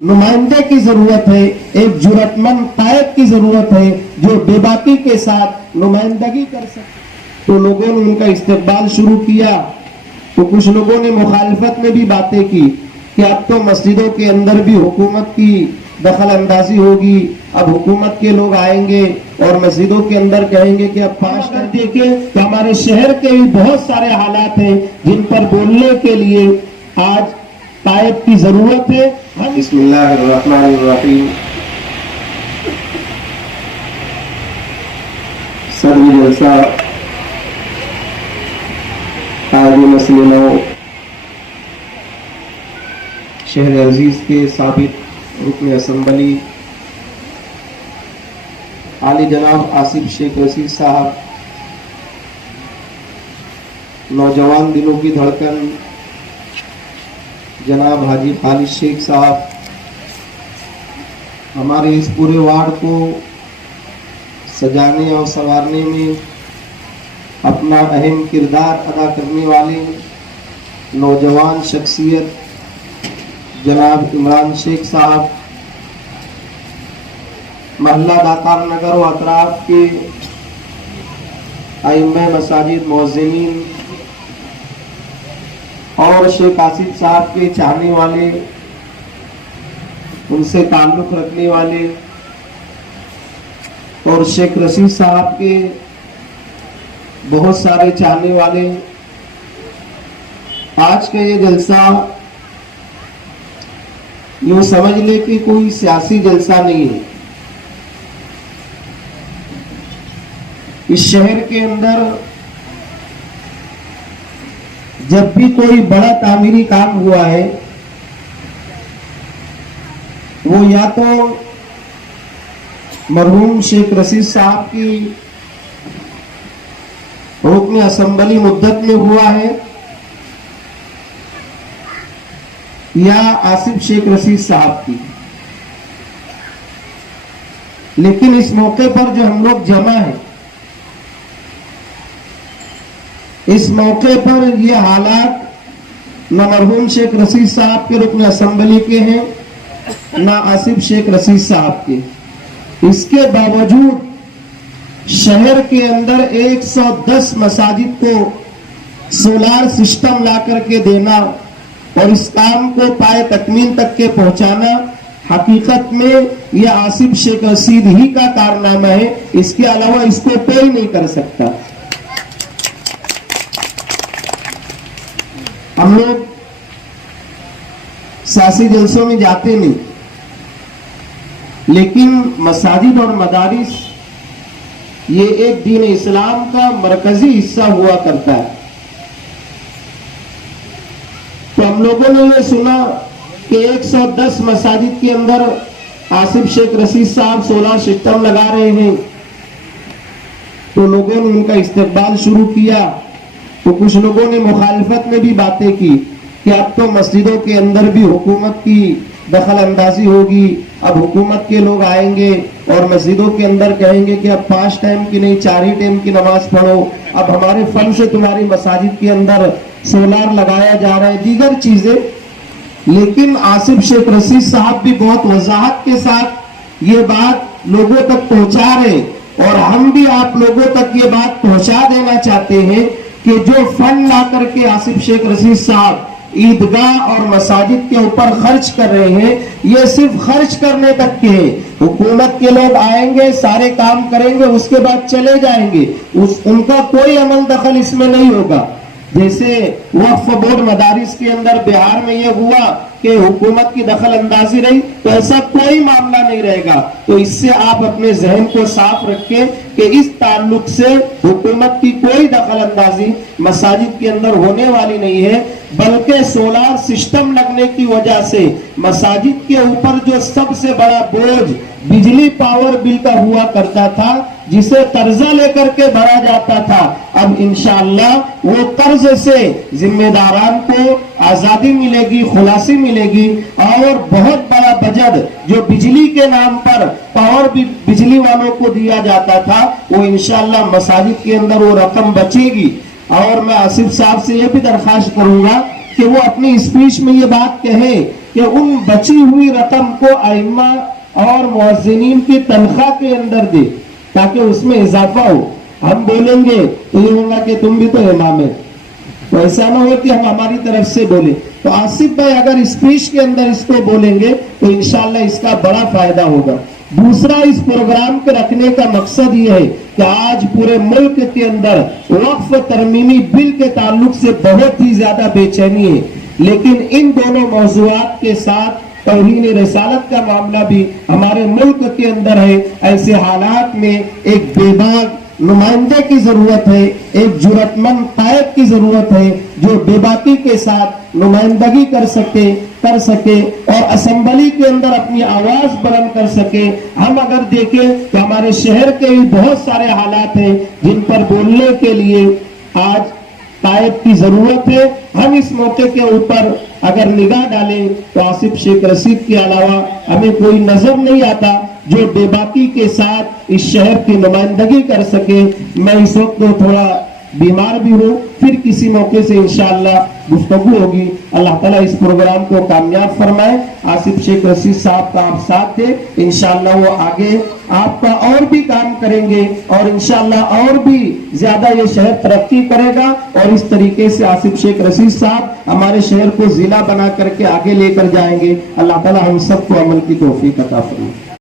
नुमाइंदे की जरूरत है, एक जुरतमंद कायद की जरूरत है जो बेबाकी के साथ नुमाइंदगी कर सके। तो लोगों ने उनका इस्तकबाल शुरू किया, तो कुछ लोगों ने मुखालिफत में भी बातें की कि अब तो मस्जिदों के अंदर भी हुकूमत की दखल अंदाजी होगी, अब हुकूमत के लोग आएंगे और मस्जिदों के अंदर कहेंगे कि अब 5 टाइम देखें। तो हमारे शहर के भी बहुत सारे हालात हैं जिन पर बोलने के लिए आज कायद की जरूरत है। बिस्मिल्लाहिर्रहमानिर्रहीम। सदर जलसा कायदे मसले शहर अजीज के साबिक रुकन असम्बली आली जनाब आसिफ शेख रशीद साहब, नौजवान दिलों की धड़कन जनाब हाजी खालिद शेख साहब, हमारे इस पूरे वार्ड को सजाने और संवारने में अपना अहम किरदार अदा करने वाले नौजवान शख्सियत जनाब इमरान शेख साहब, महल्ला दातार नगर व अतराफ के आइम्मा मसाजिद मुअज्जिनीन और शेख आसिफ साहब के चाहने वाले, उनसे ताल्लुक रखने वाले और शेख रशीद साहब के बहुत सारे चाहने वाले, आज का ये जलसा यूं समझ ले कि कोई सियासी जलसा नहीं है। इस शहर के अंदर जब भी कोई बड़ा तामीरी काम हुआ है, वो या तो मरहूम शेख रशीद साहब की रुकन असम्बली मुद्दत में हुआ है या आसिफ शेख रशीद साहब की। लेकिन इस मौके पर जो हम लोग जमा हैं, इस मौके पर ये हालात न मरहूम शेख रशीद साहब के रुकन असम्बली के हैं न आसिफ शेख रशीद साहब के। इसके बावजूद शहर के अंदर 110 मसाजिद को सोलार सिस्टम ला करके देना और इस काम को पाए तकमील तक के पहुंचाना, हकीकत में यह आसिफ शेख रशीद ही का कारनामा है। इसके अलावा इसको कोई नहीं कर सकता। हम लोग सियासी जलसों में जाते नहीं, लेकिन मसाजिद और मदारिस ये एक दीन इस्लाम का मरकजी हिस्सा हुआ करता है। तो हम लोगों ने ये सुना कि 110 मसाजिद के अंदर आसिफ शेख रशीद साहब सोलर सिस्टम लगा रहे हैं, तो लोगों ने उनका इस्तकबाल शुरू किया। तो कुछ लोगों ने मुखालिफत में भी बातें की कि अब तो मस्जिदों के अंदर भी हुकूमत की दखल अंदाजी होगी, अब हुकूमत के लोग आएंगे और मस्जिदों के अंदर कहेंगे कि अब 5 टाइम की नहीं 4 ही टाइम की नमाज पढ़ो, अब हमारे फन से तुम्हारी मसाजिद के अंदर सोलार लगाया जा रहा है, दीगर चीजें। लेकिन आसिफ शेख रशीद साहब भी बहुत वजाहत के साथ ये बात लोगों तक पहुंचा रहे, और हम भी आप लोगों तक ये बात पहुंचा देना चाहते हैं कि जो फंड ला करके आसिफ शेख रशीद साहब ईदगाह और मसाजिद के ऊपर खर्च कर रहे हैं, ये सिर्फ खर्च करने तक के हैं। हुकूमत के लोग आएंगे, सारे काम करेंगे, उसके बाद चले जाएंगे, उनका कोई अमल दखल इसमें नहीं होगा। जैसे वक्फ बोर्ड मदारिस के अंदर बिहार में ये हुआ कि हुकूमत की दखल अंदाजी रही, तो ऐसा कोई मामला नहीं रहेगा। तो इससे आप अपने जहन को साफ रखें कि इस ताल्लुक से हुकूमत की कोई दखल अंदाजी मसाजिद के अंदर होने वाली नहीं है, बल्कि सोलार सिस्टम लगने की वजह से मसाजिद के ऊपर जो सबसे बड़ा बोझ बिजली पावर बिल का हुआ करता था, जिसे कर्जा लेकर के भरा जाता था, अब इंशाअल्लाह वो कर्ज से जिम्मेदारान को आजादी मिलेगी, खुलासी मिलेगी, और बहुत बड़ा बजट जो बिजली के नाम पर पावर बिजली वालों को दिया जाता था, वो इंशाअल्लाह मसाजिद के अंदर वो रकम बचेगी। और मैं आसिफ साहब से ये भी दरख्वास्त करूंगा कि वो अपनी स्पीच में ये बात कहे कि उन बची हुई रकम को आइम्मा और मुअज्जिनीन की तनख्वाह के अंदर दे, ताकि उसमें इजाफा हो। हम बोलेंगे तो ये होगा कि तुम भी तो इमाम है, तो ऐसा ना हो कि हम हमारी तरफ से बोले। तो आसिफ भाई अगर स्पीच के अंदर इसको बोलेंगे तो इंशाल्लाह इसका बड़ा फायदा होगा। दूसरा, इस प्रोग्राम के रखने का मकसद ये है कि आज पूरे मुल्क के अंदर वक्फ तरमीमी बिल के ताल्लुक से बहुत ही ज्यादा बेचैनी है, लेकिन इन दोनों मौजूआत के साथ तौहीन रिसालत का मामला भी हमारे मुल्क के अंदर है। ऐसे हालात में एक बेबाक नुमाइंदे की जरूरत है, एक जुरतमंद कायद की जरूरत है जो बेबाकी के साथ नुमाइंदगी कर सके और असेंबली के अंदर अपनी आवाज बुलंद कर सके। हम अगर देखें तो हमारे शहर के भी बहुत सारे हालात हैं जिन पर बोलने के लिए आज कायद की जरूरत है। हम इस मौके के ऊपर अगर निगाह डालें तो आसिफ शेख रशीद के अलावा हमें कोई नजर नहीं आता जो बेबाकी के साथ इस शहर की नुमाइंदगी कर सके। मैं इस वक्त थोड़ा बीमार भी हूँ, फिर किसी मौके से इंशाअल्लाह गुफ्तगू होगी। अल्लाह ताला इस प्रोग्राम को कामयाब फरमाए। आसिफ शेख रशीद साहब का आप साथ दे, इंशाअल्लाह वो आगे आपका और भी काम करेंगे और इंशाअल्लाह और भी ज्यादा ये शहर तरक्की करेगा। और इस तरीके से आसिफ शेख रशीद साहब हमारे शहर को जिला बना करके आगे लेकर जाएंगे। अल्लाह ताला हम सबको अमल की तौफीक अता फरमाए।